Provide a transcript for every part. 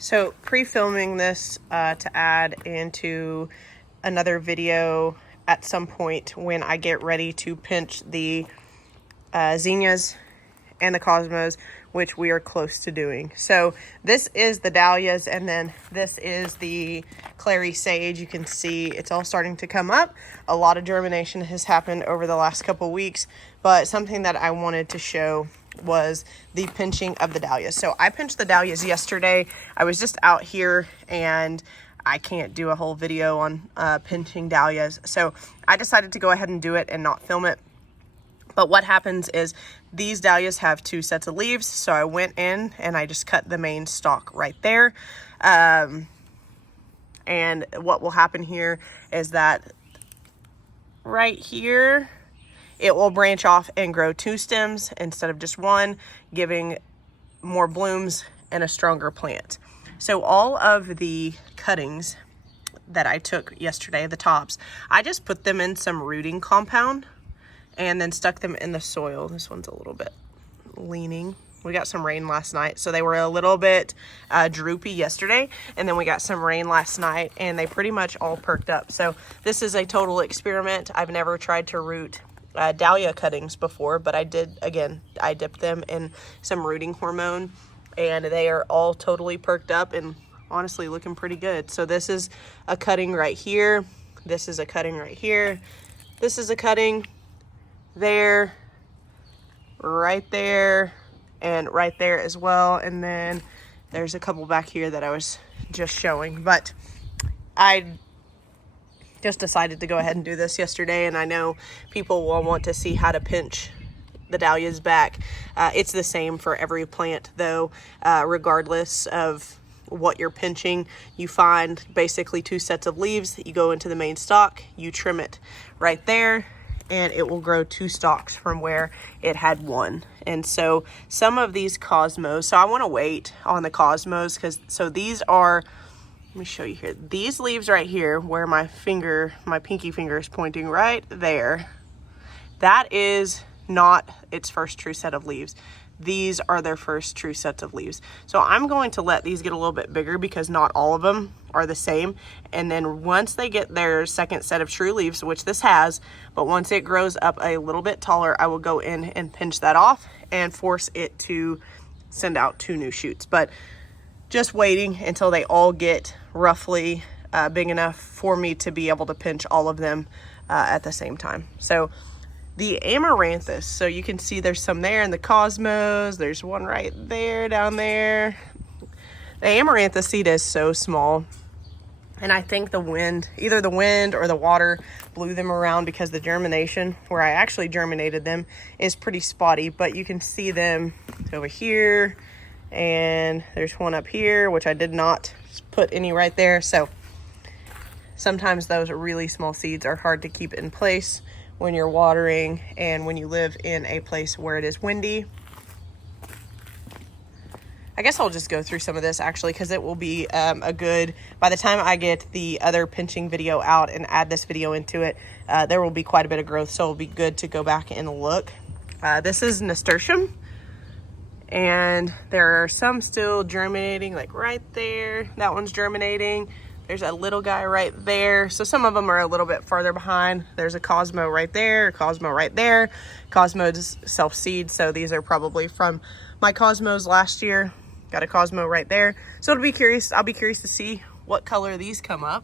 So pre-filming this to add into another video at some point when I get ready to pinch the zinnias and the cosmos, which we are close to doing. So this is the dahlias, and then this is the clary sage. You can see it's all starting to come up. A lot of germination has happened over the last couple weeks, but something that I wanted to show was the pinching of the dahlias. So I pinched the dahlias yesterday. I was just out here and I can't do a whole video on pinching dahlias. So I decided to go ahead and do it and not film it. But what happens is these dahlias have two sets of leaves. So I went in and I just cut the main stalk right there. And what will happen here is that right here, it will branch off and grow two stems instead of just one, giving more blooms and a stronger plant. So all of the cuttings that I took yesterday, the tops, I just put them in some rooting compound and then stuck them in the soil. This one's a little bit leaning. We got some rain last night, so they were a little bit droopy yesterday, and then we got some rain last night and they pretty much all perked up. So this is a total experiment. I've never tried to root dahlia cuttings before, but I did. Again, I dipped them in some rooting hormone and they are all totally perked up and honestly looking pretty good. So this is a cutting right here, this is a cutting right here, this is a cutting there, right there, and right there as well. And then there's a couple back here that I was just showing, but I just decided to go ahead and do this yesterday, and I know people will want to see how to pinch the dahlias back. It's the same for every plant though, regardless of what you're pinching. You find basically two sets of leaves, you go into the main stalk, you trim it right there, and it will grow two stalks from where it had one. And so some of these cosmos, so I want to wait on the cosmos because, so these are, let me show you here. These leaves right here where my pinky finger is pointing right there, that is not its first true set of leaves. These are their first true sets of leaves. So I'm going to let these get a little bit bigger because not all of them are the same. And then once they get their second set of true leaves, which this has, but once it grows up a little bit taller, I will go in and pinch that off and force it to send out two new shoots. But just waiting until they all get roughly big enough for me to be able to pinch all of them at the same time. So the amaranthus, so you can see there's some there in the cosmos. There's one right there, down there. The amaranthus seed is so small. And I think the wind, either the wind or the water blew them around because the germination, where I actually germinated them, is pretty spotty. But you can see them over here. And there's one up here, which I did not put any right there. So sometimes those really small seeds are hard to keep in place when you're watering and when you live in a place where it is windy. I guess I'll just go through some of this actually because it will be a good, by the time I get the other pinching video out and add this video into it, there will be quite a bit of growth, so it'll be good to go back and look. This is nasturtium, and there are some still germinating, like right there. That one's germinating. There's a little guy right there. So some of them are a little bit farther behind. There's a cosmo right there, a cosmo right there. Cosmos self-seed, so these are probably from my cosmos last year. Got a cosmo right there. So I'll be curious to see what color these come up.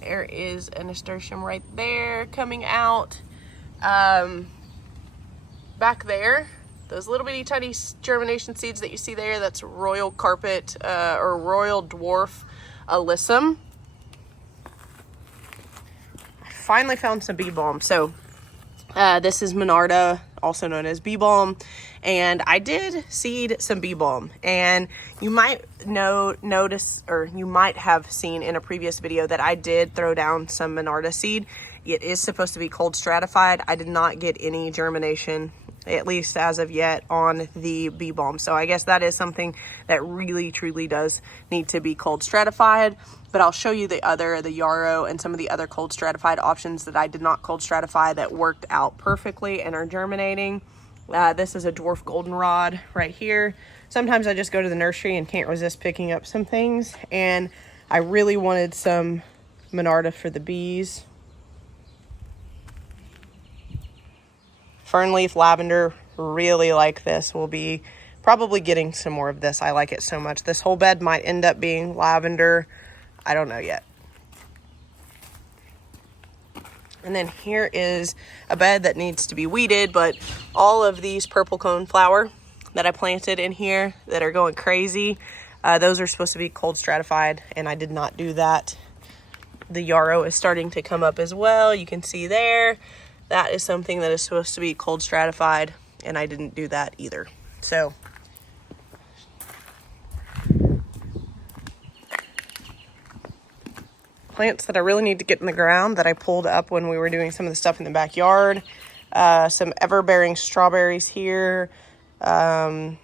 There is a nasturtium right there coming out. Back there, those little bitty tiny germination seeds that you see there, that's royal carpet or royal dwarf alyssum. I finally found some bee balm. So this is Monarda, also known as bee balm, and I did seed some bee balm, and you might notice, or you might have seen in a previous video that I did throw down some Monarda seed. It is supposed to be cold stratified. I did not get any germination, at least as of yet, on the bee balm. So I guess that is something that really truly does need to be cold stratified. But I'll show you the yarrow and some of the other cold stratified options that I did not cold stratify that worked out perfectly and are germinating. This is a dwarf goldenrod right here. sometimes I just go to the nursery and can't resist picking up some things. And I really wanted some Monarda for the bees. Fernleaf lavender, really like this. We'll be probably getting some more of this. I like it so much. This whole bed might end up being lavender. I don't know yet. And then here is a bed that needs to be weeded, but all of these purple coneflower that I planted in here that are going crazy, those are supposed to be cold stratified, and I did not do that. The yarrow is starting to come up as well. You can see there, that is something that is supposed to be cold stratified, and I didn't do that either. So plants that I really need to get in the ground that I pulled up when we were doing some of the stuff in the backyard. Some ever-bearing strawberries here. Some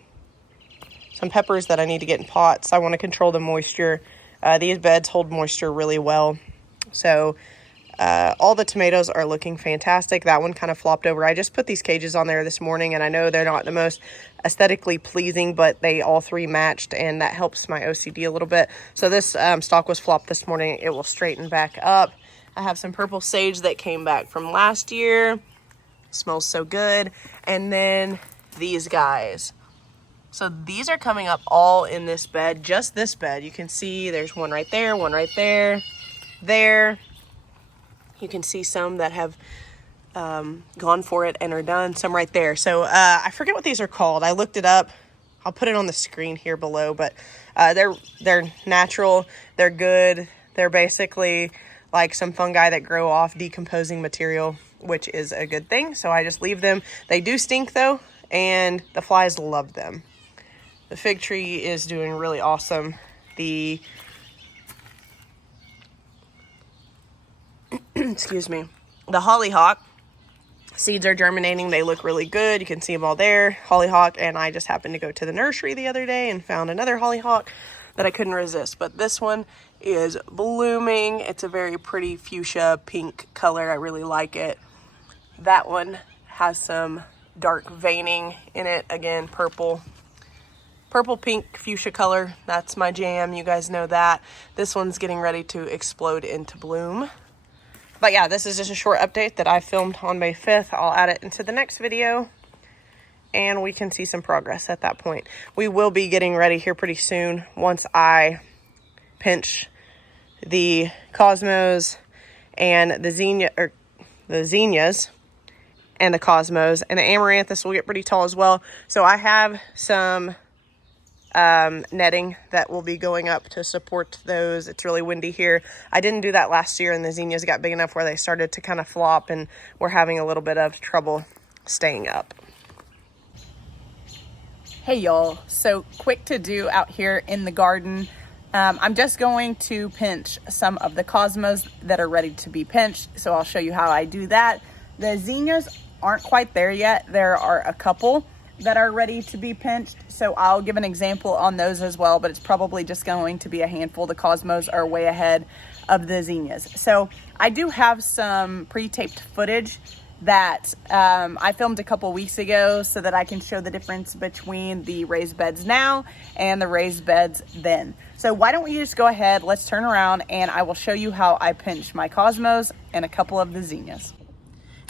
peppers that I need to get in pots. I want to control the moisture. These beds hold moisture really well. So all the tomatoes are looking fantastic. That one kind of flopped over. I just put these cages on there this morning, and I know they're not the most aesthetically pleasing, but they all three matched, and that helps my OCD a little bit. So this stalk was flopped this morning. It will straighten back up. I have some purple sage that came back from last year. Smells so good. And then these guys. So these are coming up all in this bed, just this bed. You can see there's one right there, one right there, there. You can see some that have gone for it and are done, some right there. So I forget what these are called. I looked it up. I'll put it on the screen here below, but they're natural. They're good. They're basically like some fungi that grow off decomposing material, which is a good thing. So I just leave them. They do stink though, and the flies love them. The fig tree is doing really awesome. Excuse me, the hollyhock seeds are germinating. They look really good. You can see them all there. Hollyhock, and I just happened to go to the nursery the other day and found another hollyhock that I couldn't resist. But this one is blooming. It's a very pretty fuchsia pink color. I really like it. That one has some dark veining in it. Again, purple pink fuchsia color. That's my jam. You guys know that. This one's getting ready to explode into bloom. But yeah, this is just a short update that I filmed on May 5th. I'll add it into the next video, and we can see some progress at that point. We will be getting ready here pretty soon once I pinch the cosmos and the zinnias and the cosmos, and the amaranthus will get pretty tall as well. So I have some netting that will be going up to support those. It's really windy here. I didn't do that last year, and the zinnias got big enough where they started to kind of flop, and we're having a little bit of trouble staying up. Hey y'all, so quick to do out here in the garden. I'm just going to pinch some of the cosmos that are ready to be pinched, so I'll show you how I do that. The zinnias aren't quite there yet. There are a couple that are ready to be pinched, so I'll give an example on those as well, but it's probably just going to be a handful. The cosmos are way ahead of the zinnias. So I do have some pre-taped footage that I filmed a couple weeks ago so that I can show the difference between the raised beds now and the raised beds then. So why don't we just go ahead, let's turn around, and I will show you how I pinch my cosmos and a couple of the zinnias.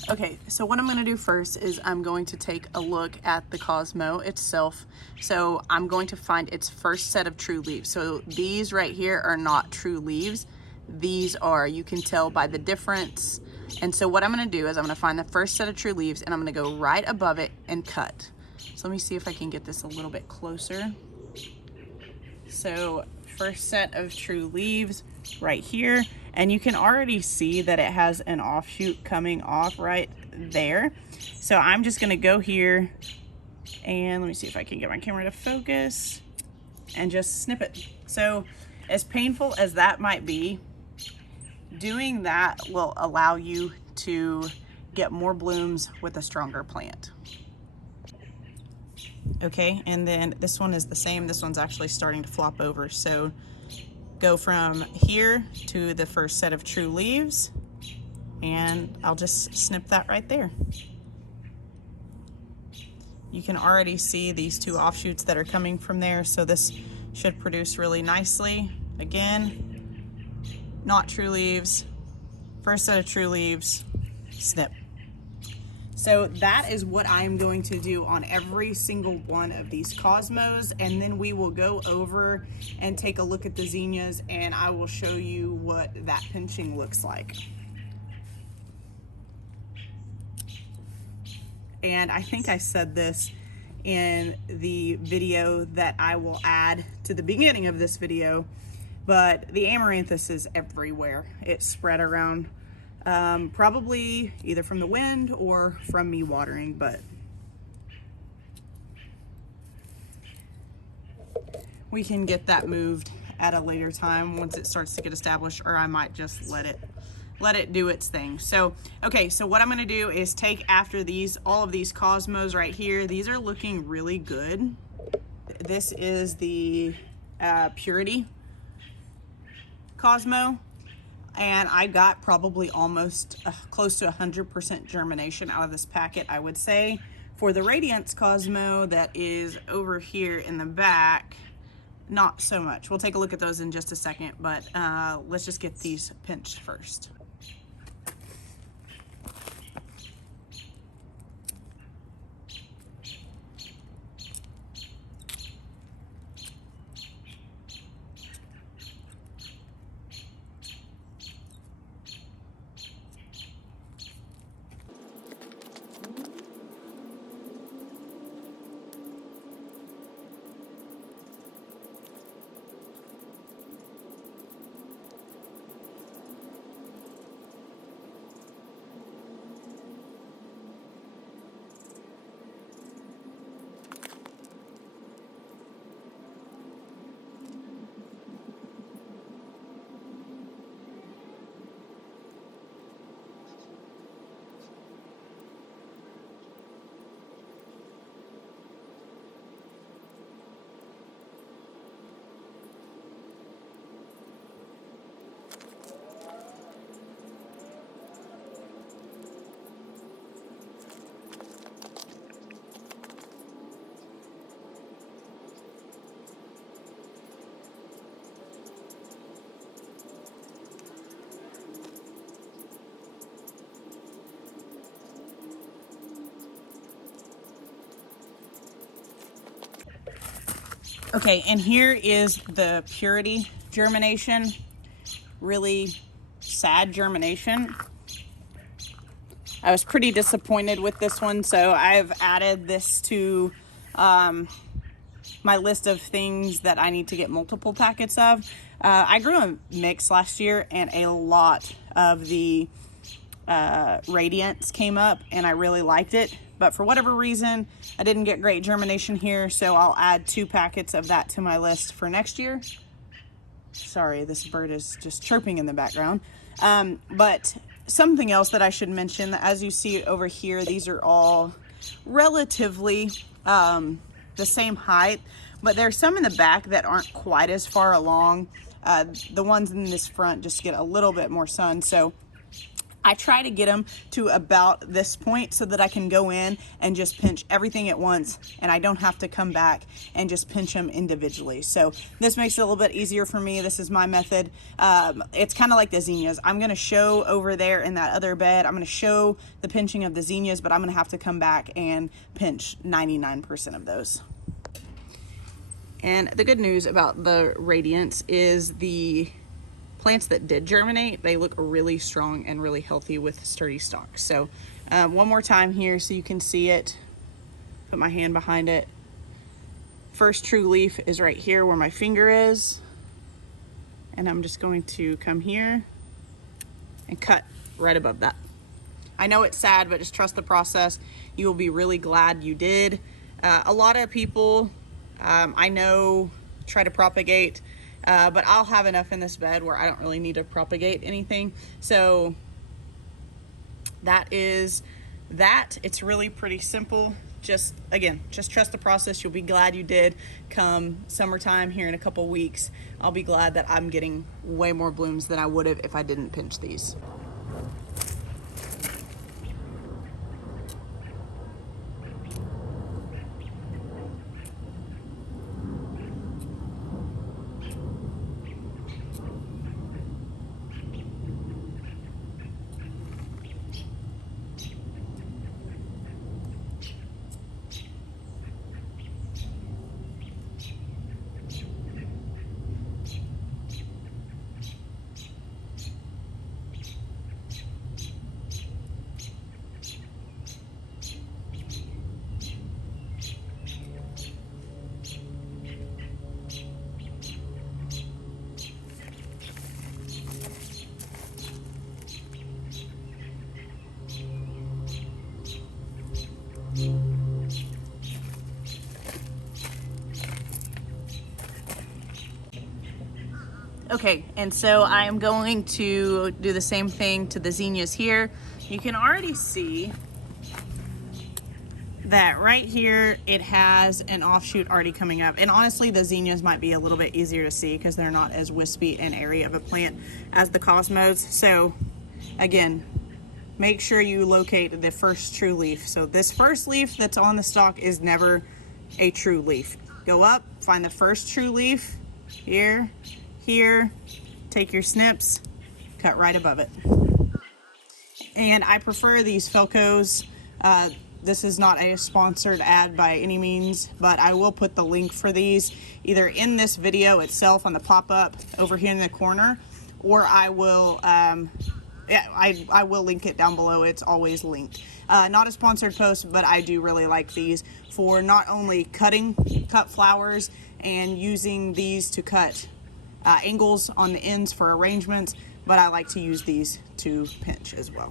Okay, so what I'm going to do first is I'm going to take a look at the Cosmo itself. So I'm going to find its first set of true leaves. So these right here are not true leaves. These are, you can tell by the difference. And so what I'm going to do is I'm going to find the first set of true leaves, and I'm going to go right above it and cut. So let me see if I can get this a little bit closer. So first set of true leaves right here, and you can already see that it has an offshoot coming off right there. So I'm just going to go here, and let me see if I can get my camera to focus, and just snip it. So as painful as that might be, doing that will allow you to get more blooms with a stronger plant. Okay, and then this one is the same. This one's actually starting to flop over. So go from here to the first set of true leaves, and I'll just snip that right there. You can already see these two offshoots that are coming from there, so this should produce really nicely. Again, not true leaves, first set of true leaves, snip. So that is what I'm going to do on every single one of these cosmos, and then we will go over and take a look at the zinnias, and I will show you what that pinching looks like. And I think I said this in the video that I will add to the beginning of this video, but the amaranthus is everywhere. It's spread around, probably either from the wind or from me watering, but we can get that moved at a later time once it starts to get established, or I might just let it do its thing. So, okay, so what I'm gonna do is take after these, all of these cosmos right here. These are looking really good. This is the Purity Cosmo, and I got probably almost close to 100% germination out of this packet, I would say. For the Radiance Cosmo that is over here in the back, not so much. We'll take a look at those in just a second, but let's just get these pinched first. Okay, and here is the Purity germination. Really sad germination. I was pretty disappointed with this one, so I've added this to my list of things that I need to get multiple packets of. I grew a mix last year, and a lot of the Radiance came up, and I really liked it. But for whatever reason, I didn't get great germination here, so I'll add 2 packets of that to my list for next year. Sorry, this bird is just chirping in the background. But something else that I should mention, as you see over here, these are all relatively the same height, but there's some in the back that aren't quite as far along. The ones in this front just get a little bit more sun, so I try to get them to about this point so that I can go in and just pinch everything at once, and I don't have to come back and just pinch them individually. So this makes it a little bit easier for me. This is my method. It's kind of like the zinnias. I'm going to show over there in that other bed, I'm going to show the pinching of the zinnias, but I'm going to have to come back and pinch 99% of those. And the good news about the Radiance is the plants that did germinate, they look really strong and really healthy with sturdy stalks. So one more time here so you can see it. Put my hand behind it. First true leaf is right here where my finger is. And I'm just going to come here and cut right above that. I know it's sad, but just trust the process. You will be really glad you did. A lot of people I know try to propagate, but I'll have enough in this bed where I don't really need to propagate anything. So that is that. It's really pretty simple. Just trust the process. You'll be glad you did. Come summertime here in a couple weeks, I'll be glad that I'm getting way more blooms than I would have if I didn't pinch these. Okay, and so I am going to do the same thing to the zinnias here. You can already see that right here it has an offshoot already coming up, and honestly the zinnias might be a little bit easier to see because they're not as wispy and airy of a plant as the cosmos. So again, make sure you locate the first true leaf. So this first leaf that's on the stalk is never a true leaf. Go up, find the first true leaf, here, here, take your snips, cut right above it. And I prefer these felcos. This is not a sponsored ad by any means, but I will put the link for these either in this video itself on the pop-up over here in the corner, or I will I will link it down below. It's always linked. Not a sponsored post, but I do really like these for not only cut flowers and using these to cut angles on the ends for arrangements, but I like to use these to pinch as well.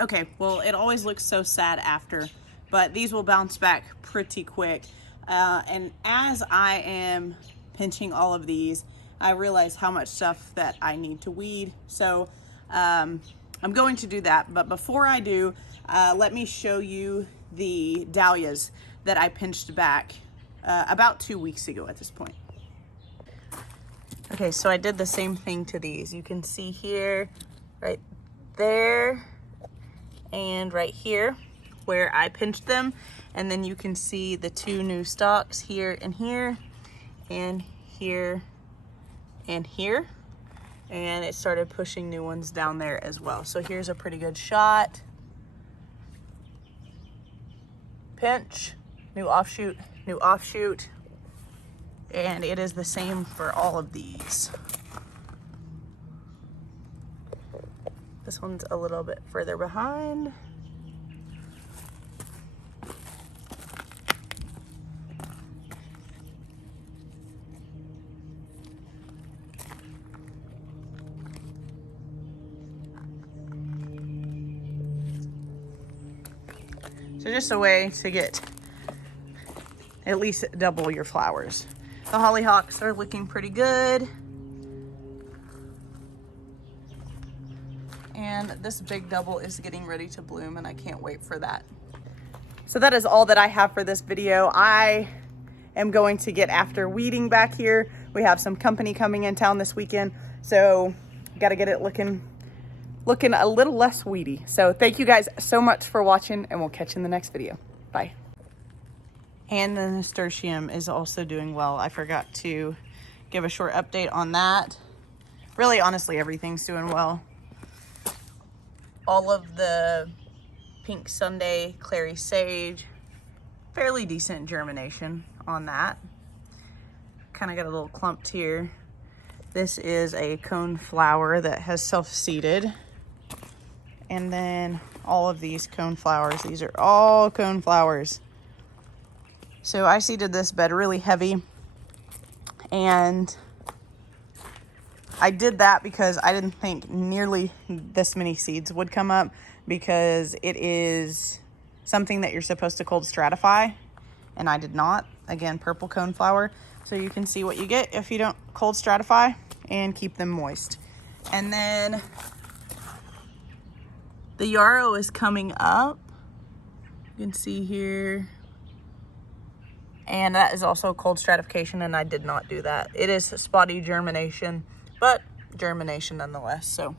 Okay, well, it always looks so sad after, but these will bounce back pretty quick. And as I am pinching all of these, I realize how much stuff that I need to weed. So I'm going to do that. But before I do, let me show you the dahlias that I pinched back about 2 weeks ago at this point. Okay, so I did the same thing to these. You can see here, right there, and right here where I pinched them, and then you can see the two new stalks here and here and here and here, and it started pushing new ones down there as well. So here's a pretty good shot. Pinch, new offshoot, and it is the same for all of these. This one's a little bit further behind. So just a way to get at least double your flowers. The hollyhocks are looking pretty good. And this big double is getting ready to bloom, and I can't wait for that. So that is all that I have for this video. I am going to get after weeding back here. We have some company coming in town this weekend, so got to get it looking a little less weedy. So thank you guys so much for watching, and we'll catch you in the next video. Bye. And the nasturtium is also doing well. I forgot to give a short update on that. Really, honestly, everything's doing well. All of the pink Sunday, clary sage, fairly decent germination on that. Kind of got a little clumped here. This is a cone flower that has self-seeded. And then all of these cone flowers, these are all cone flowers. So I seeded this bed really heavy, and I did that because I didn't think nearly this many seeds would come up, because it is something that you're supposed to cold stratify, and I did not. Again, purple coneflower. So you can see what you get if you don't cold stratify and keep them moist. And then the yarrow is coming up. You can see here. And that is also cold stratification, and I did not do that. It is spotty germination, but germination nonetheless. So